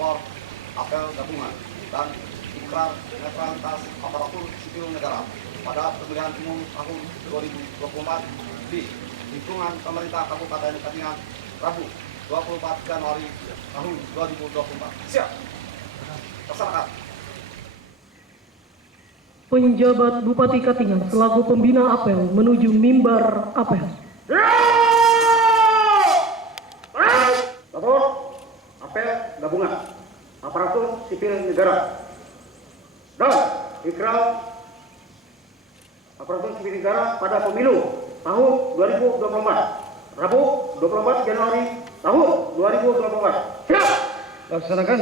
lapor apel gabungan dan ikrar netralitas aparatur sipil negara pada pemilihan umum tahun 2024 di lingkungan pemerintah Kabupaten Katingan, Rabu 24 Januari tahun 2024. Siap. Laksanakan. Penjabat Bupati Katingan selaku pembina apel menuju mimbar apel. Lapor apel gabungan aparatur sipil negara dan ikrar aparatur sipil negara pada pemilu tahun 2024 Rabu 24 Januari tahun 2024. Siap. Laksanakan.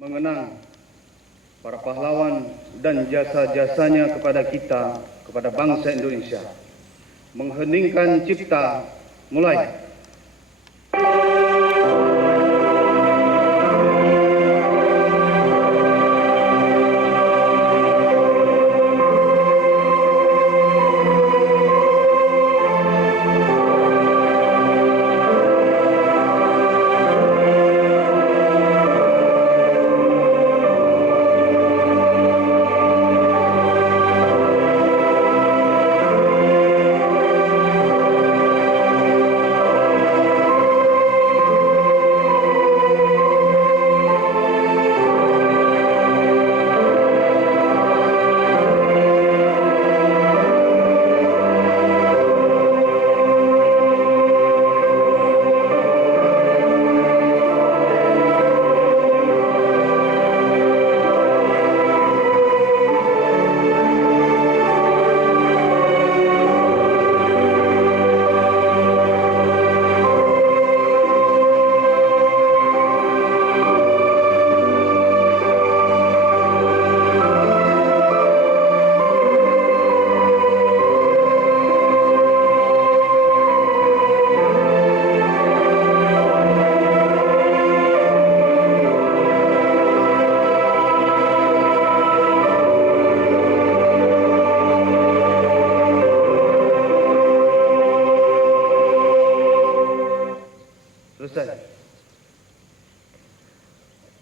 Mengenang para pahlawan dan jasa-jasanya kepada kita, kepada bangsa Indonesia. Mengheningkan cipta, mulai.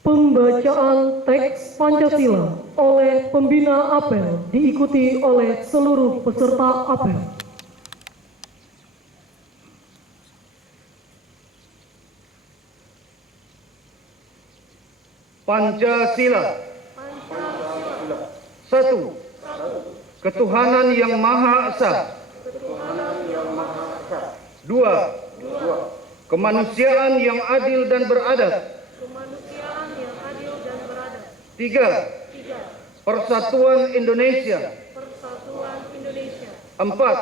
Pembacaan teks Pancasila oleh pembina apel diikuti oleh seluruh peserta apel. Pancasila. Satu. Ketuhanan yang Maha Esa. Dua. Kemanusiaan yang adil dan beradab. Tiga. Persatuan Indonesia. Empat.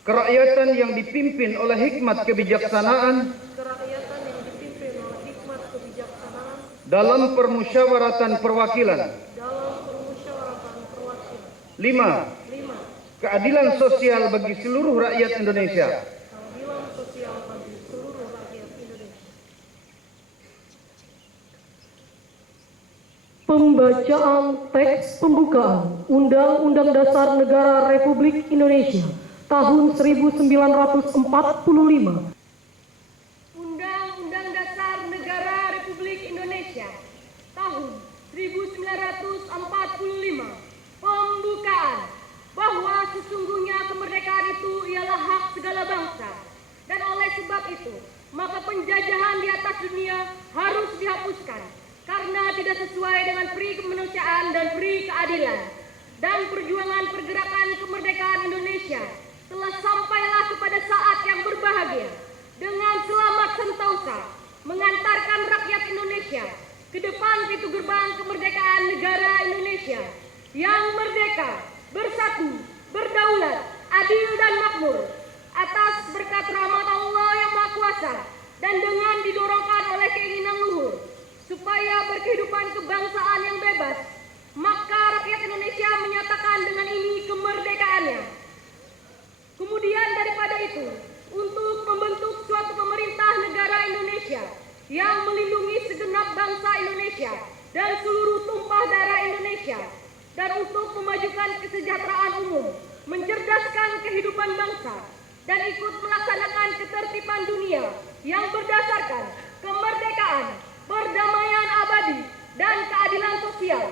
kerakyatan yang dipimpin oleh hikmat kebijaksanaan kerakyatan yang dipimpin oleh hikmat kebijaksanaan dalam permusyawaratan perwakilan. dalam permusyawaratan perwakilan. 5. 5. Keadilan sosial bagi seluruh rakyat Indonesia. Keadilan sosial bagi seluruh rakyat Indonesia. Pembacaan teks pembukaan Undang-Undang Dasar Negara Republik Indonesia tahun 1945. Undang-Undang Dasar Negara Republik Indonesia tahun 1945. Pembukaan bahwa sesungguhnya kemerdekaan itu ialah hak segala bangsa, dan oleh sebab itu maka penjajahan di atas dunia harus dihapuskan karena tidak sesuai dengan pri kemanusiaan dan pri keadilan. Dan perjuangan pergerakan kemerdekaan Indonesia telah sampailah kepada saat yang berbahagia dengan selamat sentosa mengantarkan rakyat Indonesia ke depan pintu gerbang kemerdekaan negara Indonesia yang merdeka, bersatu, berdaulat, adil dan makmur atas berkat rahmat Allah yang Maha Kuasa dan dengan didorongkan oleh keinginan luhur supaya berkehidupan kebangsaan yang bebas, maka rakyat Indonesia menyatakan dengan ini kemerdekaannya. Kemudian daripada itu, untuk membentuk suatu pemerintah negara Indonesia yang melindungi segenap bangsa Indonesia dan seluruh tumpah darah Indonesia, dan untuk memajukan kesejahteraan umum, mencerdaskan kehidupan bangsa, dan ikut melaksanakan ketertiban dunia yang berdasarkan kemerdekaan, perdamaian abadi, dan keadilan sosial,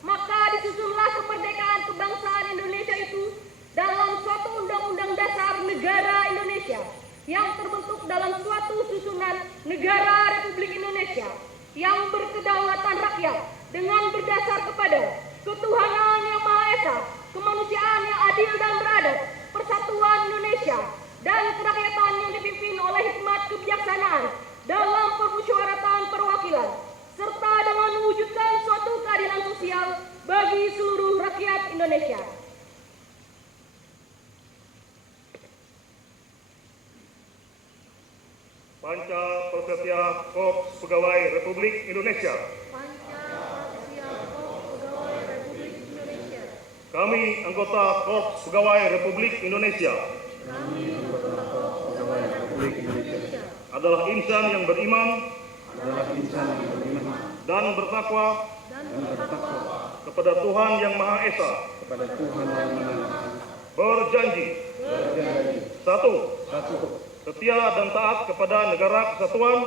maka disusunlah kemerdekaan kebangsaan Indonesia itu dalam suatu undang-undang dasar negara Indonesia yang terbentuk dalam suatu susunan negara Republik Indonesia yang berkedaulatan rakyat dengan berdasar kepada ketuhanan yang Maha Esa, kemanusiaan yang adil dan beradab, persatuan Indonesia, dan kerakyatan yang dipimpin oleh hikmat kebijaksanaan dalam permusyawaratan perwakilan, serta dengan mewujudkan suatu keadilan sosial bagi seluruh rakyat Indonesia. Panca Prasetya Korps Pegawai Republik Indonesia. Kami anggota Korps Pegawai Republik Indonesia adalah insan yang beriman dan bertakwa kepada Tuhan Yang Maha Esa. Berjanji. 1. Setia dan taat kepada negara kesatuan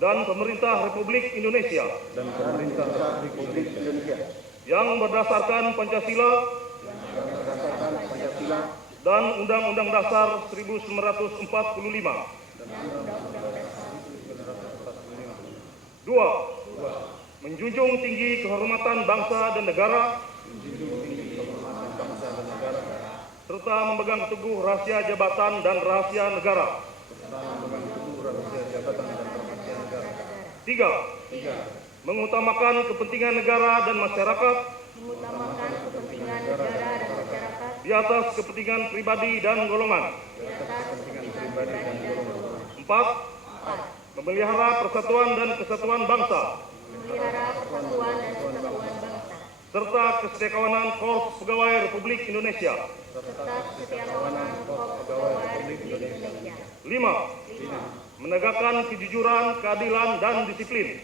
dan pemerintah Republik Indonesia yang berdasarkan Pancasila dan Undang-Undang Dasar 1945. 2. Menjunjung tinggi kehormatan bangsa dan negara serta memegang teguh rahasia jabatan dan rahasia negara. 3. Mengutamakan kepentingan negara dan masyarakat di atas kepentingan pribadi dan golongan. 4. Memelihara persatuan dan kesatuan bangsa serta kesetiakawanan Korps Pegawai Republik Indonesia. 5. Menegakkan kejujuran, keadilan, dan disiplin.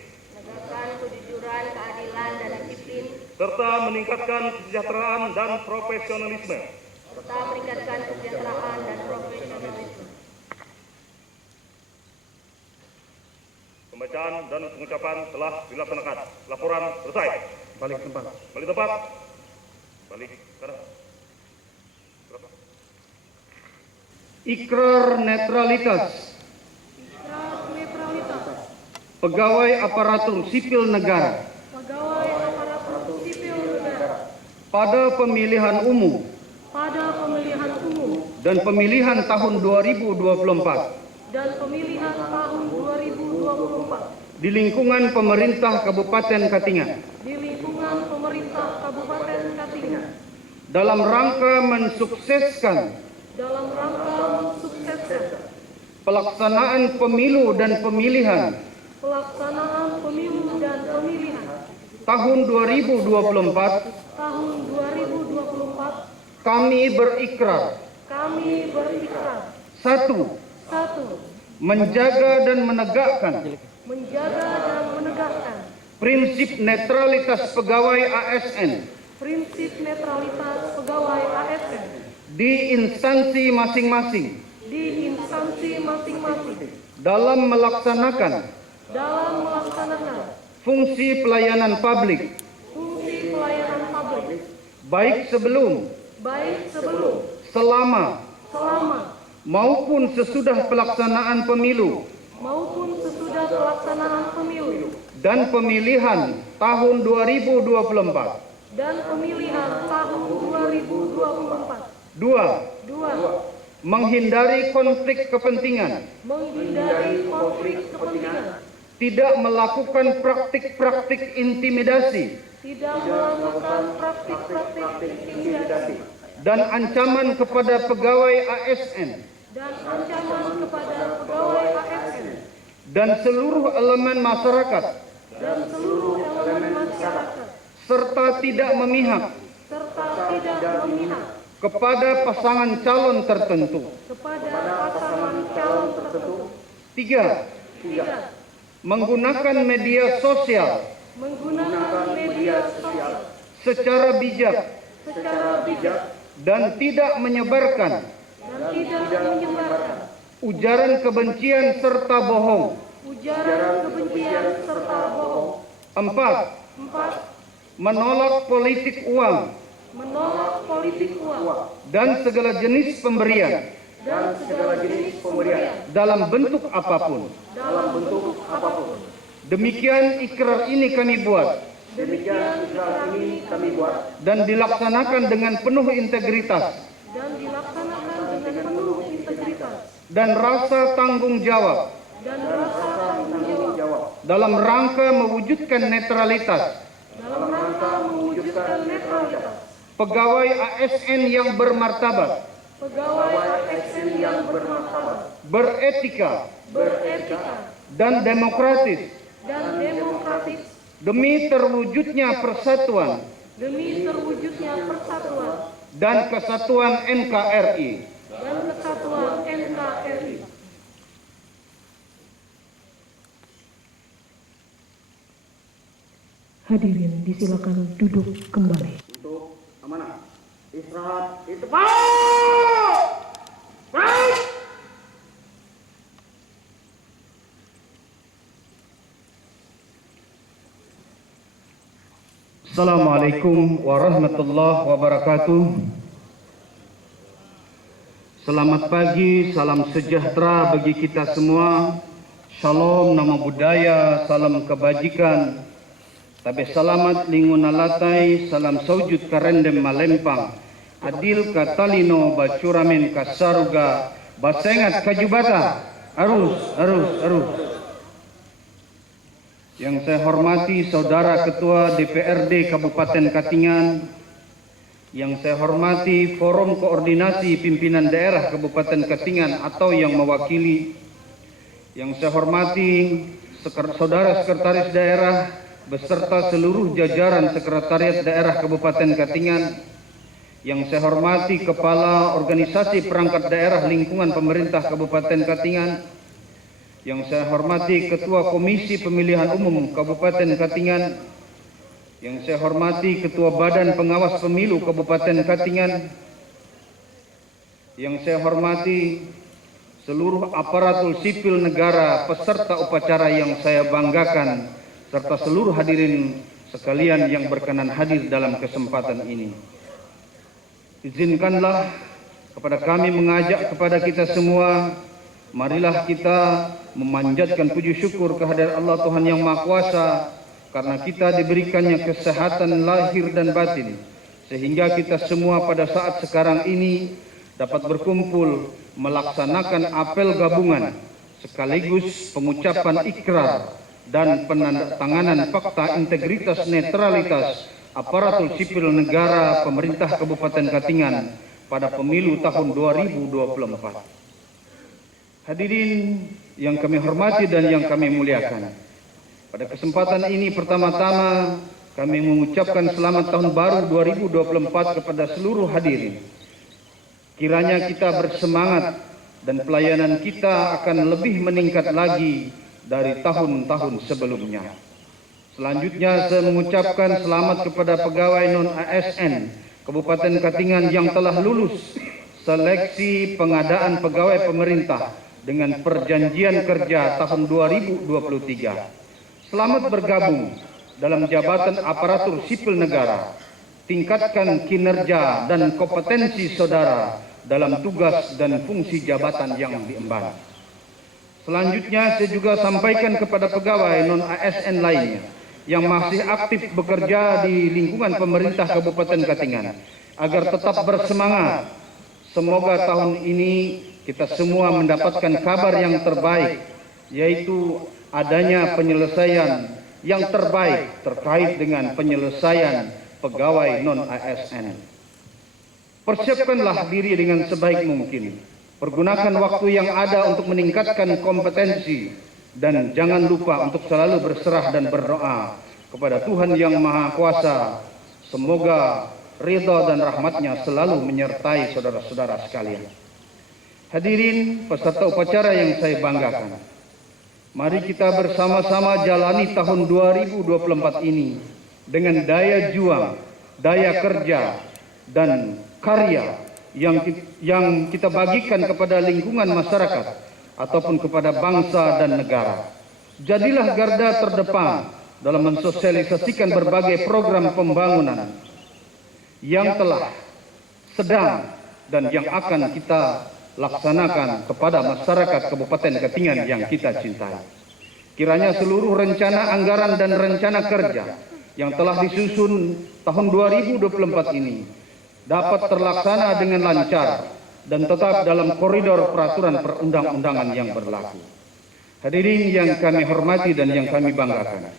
Serta meningkatkan kesejahteraan dan profesionalisme. Pembacaan dan pengucapan telah dilaksanakan. Laporan selesai. Balik tempat. Balik tempat. Balik kanan. Ikrar netralitas. Pegawai aparatur sipil negara pada pemilihan umum dan pemilihan tahun 2024 di lingkungan pemerintah Kabupaten Katingan dalam rangka mensukseskan pelaksanaan pemilu dan pemilihan tahun 2024, kami berikrar. Satu, menjaga dan menegakkan prinsip netralitas pegawai ASN di instansi masing-masing dalam melaksanakan fungsi pelayanan publik, baik sebelum, selama, maupun sesudah pelaksanaan pemilu dan pemilihan tahun 2024. Dua, menghindari konflik kepentingan, tidak melakukan praktik-praktik intimidasi dan ancaman kepada pegawai ASN dan seluruh elemen masyarakat, serta tidak memihak kepada pasangan calon tertentu. Tiga, menggunakan media sosial secara bijak dan tidak menyebarkan ujaran kebencian serta bohong. Empat, menolak politik uang dan segala jenis pemberian dalam bentuk apapun. Demikian ikrar ini kami buat dan dilaksanakan dengan penuh integritas dan rasa tanggung jawab dalam rangka mewujudkan netralitas pegawai ASN yang bermartabat, beretika, dan demokratis demi terwujudnya persatuan dan kesatuan NKRI. Hadirin disilakan duduk kembali. Untuk amanah. Istirahat. Assalamualaikum warahmatullahi wabarakatuh. Selamat pagi, salam sejahtera bagi kita semua. Shalom, nama budaya, salam kebajikan. Tabe salamat linguna latai, salam saujud karendem malempang. Adil katalino bacuramen kasaruga, basengat kajubata. Arus. Yang saya hormati Saudara Ketua DPRD Kabupaten Katingan, yang saya hormati Forum Koordinasi Pimpinan Daerah Kabupaten Katingan atau yang mewakili, yang saya hormati Saudara Sekretaris Daerah beserta seluruh jajaran Sekretariat Daerah Kabupaten Katingan, yang saya hormati Kepala Organisasi Perangkat Daerah Lingkungan Pemerintah Kabupaten Katingan, yang saya hormati Ketua Komisi Pemilihan Umum Kabupaten Katingan, yang saya hormati Ketua Badan Pengawas Pemilu Kabupaten Katingan, yang saya hormati seluruh aparatur sipil negara peserta upacara yang saya banggakan, serta seluruh hadirin sekalian yang berkenan hadir dalam kesempatan ini. Izinkanlah kepada kami mengajak kepada kita semua, marilah kita memanjatkan puji syukur kehadirat Allah Tuhan Yang Maha Kuasa, karena kita diberikannya kesehatan lahir dan batin, sehingga kita semua pada saat sekarang ini dapat berkumpul melaksanakan apel gabungan sekaligus pengucapan ikrar dan penandatanganan fakta integritas netralitas aparatur sipil negara pemerintah Kabupaten Katingan pada pemilu tahun 2024. Hadirin yang kami hormati dan yang kami muliakan, pada kesempatan ini pertama-tama kami mengucapkan selamat tahun baru 2024 kepada seluruh hadirin. Kiranya kita bersemangat dan pelayanan kita akan lebih meningkat lagi dari tahun-tahun sebelumnya. Selanjutnya saya mengucapkan selamat kepada pegawai non-ASN Kabupaten Katingan yang telah lulus seleksi pengadaan pegawai pemerintah dengan perjanjian kerja tahun 2023. Selamat bergabung dalam jabatan aparatur sipil negara. Tingkatkan kinerja dan kompetensi saudara dalam tugas dan fungsi jabatan yang diemban. Selanjutnya saya juga sampaikan kepada pegawai non-ASN lainnya yang masih aktif bekerja di lingkungan pemerintah Kabupaten Katingan agar tetap bersemangat. Semoga tahun ini kita semua mendapatkan kabar yang terbaik, yaitu adanya penyelesaian yang terbaik terkait dengan penyelesaian pegawai non-ASN. Persiapkanlah diri dengan sebaik mungkin. Pergunakan waktu yang ada untuk meningkatkan kompetensi dan jangan lupa untuk selalu berserah dan berdoa kepada Tuhan Yang Maha Kuasa. Semoga ridha dan rahmatnya selalu menyertai saudara-saudara sekalian. Hadirin peserta upacara yang saya banggakan, mari kita bersama-sama jalani tahun 2024 ini dengan daya juang, daya kerja, dan karya yang kita bagikan kepada lingkungan masyarakat ataupun kepada bangsa dan negara. Jadilah garda terdepan dalam mensosialisasikan berbagai program pembangunan yang telah, sedang, dan yang akan kita laksanakan kepada masyarakat Kabupaten Katingan yang kita cintai. Kiranya seluruh rencana anggaran dan rencana kerja yang telah disusun tahun 2024 ini dapat terlaksana dengan lancar dan tetap dalam koridor peraturan perundang-undangan yang berlaku. Hadirin yang kami hormati dan yang kami banggakan,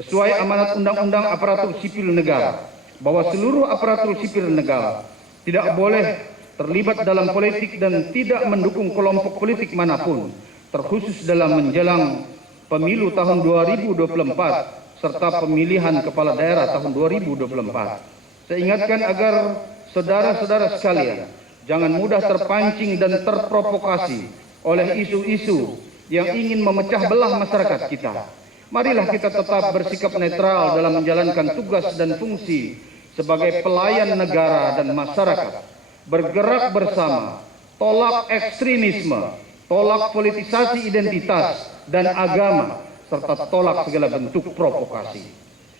sesuai amanat Undang-Undang Aparatur Sipil Negara, bahwa seluruh aparatur sipil negara tidak boleh terlibat dalam politik dan tidak mendukung kelompok politik manapun, terkhusus dalam menjelang pemilu tahun 2024 serta pemilihan kepala daerah tahun 2024. Saya ingatkan agar saudara-saudara sekalian jangan mudah terpancing dan terprovokasi oleh isu-isu yang ingin memecah belah masyarakat kita. Marilah kita tetap bersikap netral dalam menjalankan tugas dan fungsi sebagai pelayan negara dan masyarakat. Bergerak bersama, tolak ekstremisme, tolak politisasi identitas dan agama, serta tolak segala bentuk provokasi.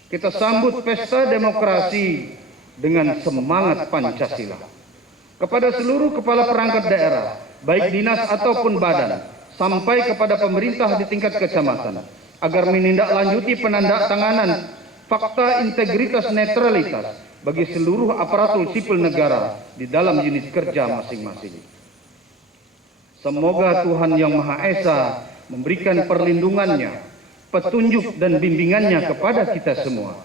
Kita sambut pesta demokrasi dengan semangat Pancasila. Kepada seluruh kepala perangkat daerah, baik dinas ataupun badan, sampai kepada pemerintah di tingkat kecamatan, agar menindaklanjuti penandatanganan fakta integritas netralitas bagi seluruh aparatur sipil negara di dalam unit kerja masing-masing. Semoga Tuhan Yang Maha Esa memberikan perlindungannya, petunjuk dan bimbingannya kepada kita semua.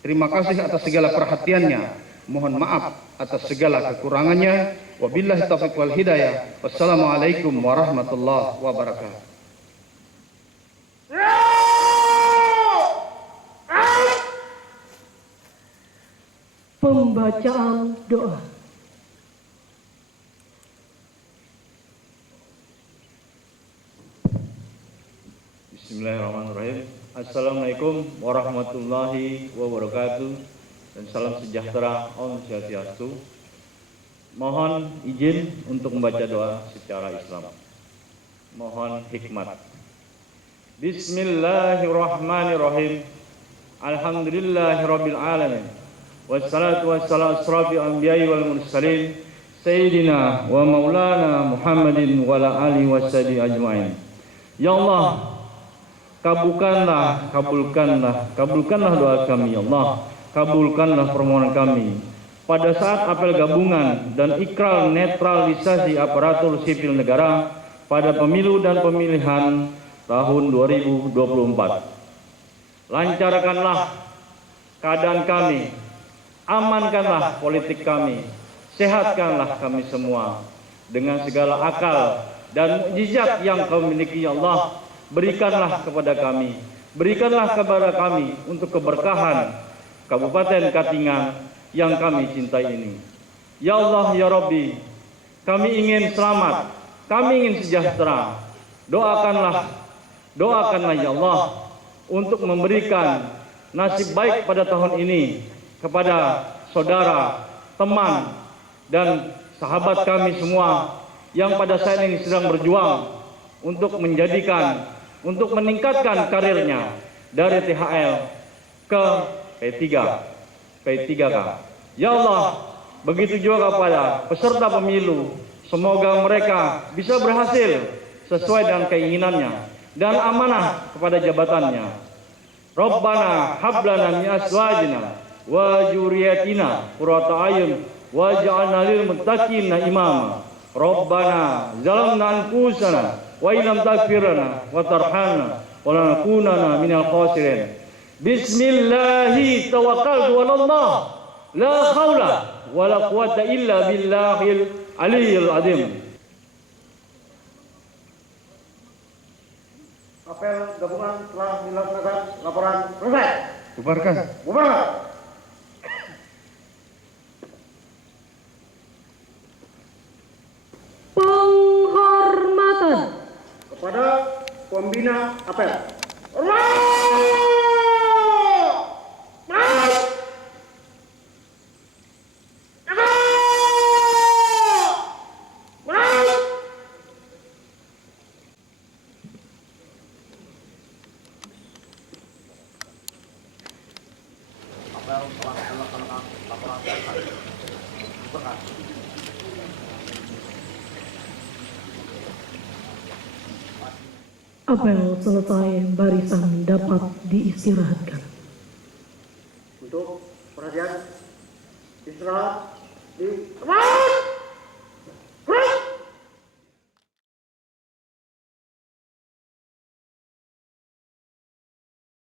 Terima kasih atas segala perhatiannya. Mohon maaf atas segala kekurangannya. Wabillahi taufiq wal hidayah. Wassalamualaikum warahmatullahi wabarakatuh. Pembacaan doa. Bismillahirrahmanirrahim. Assalamualaikum warahmatullahi wabarakatuh, dan salam sejahtera Om Swastiastu. Mohon izin untuk membaca doa secara Islam. Mohon hikmat. Bismillahirrahmanirrahim. Alhamdulillahirabbil alamin. Wassalatu wassalamu asrafil anbiya'i wal mursalin sayyidina wa maulana Muhammadin wa ala alihi washabihi ajmain. Ya Allah, kabulkanlah doa kami, ya Allah. Kabulkanlah permohonan kami pada saat apel gabungan dan ikrar netralisasi aparatur sipil negara pada pemilu dan pemilihan tahun 2024. Lancarkanlah keadaan kami amankanlah politik kami, sehatkanlah kami semua dengan segala akal dan mukjizat yang Kau miliki ya Allah. Berikanlah kepada kami, berikanlah kepada kami untuk keberkahan Kabupaten Katingan yang kami cintai ini. Ya Allah ya Rabbi, kami ingin selamat, kami ingin sejahtera. Doakanlah ya Allah untuk memberikan nasib baik pada tahun ini kepada saudara, teman, dan sahabat kami semua yang pada saat ini sedang berjuang untuk meningkatkan karirnya dari THL ke P3K. Ya Allah, begitu juga kepada peserta pemilu, semoga mereka bisa berhasil sesuai dengan keinginannya dan amanah kepada jabatannya. Rabbana hablana min azwajina wa dzurriyyatina qurrata a'yun waj'alna lil muttaqina imama. Rabbana zalamna anfusana wa illam taghfir lana wa tarhamna wa lanakunanna minal khasirin. Bismillahi tawakkaltu 'ala Allah, la haula wa la quwwata illa billahil aliyyil azim. Apel gabungan telah dilaksanakan. Laporan selesai. Bubarkan. Bubarkan. Penghormatan Kepada pembina apel. Apel telah melaksanakan laporan selesai. Bubarkan. apel selesai, barisan dapat diistirahatkan. Untuk perhatian istirahat di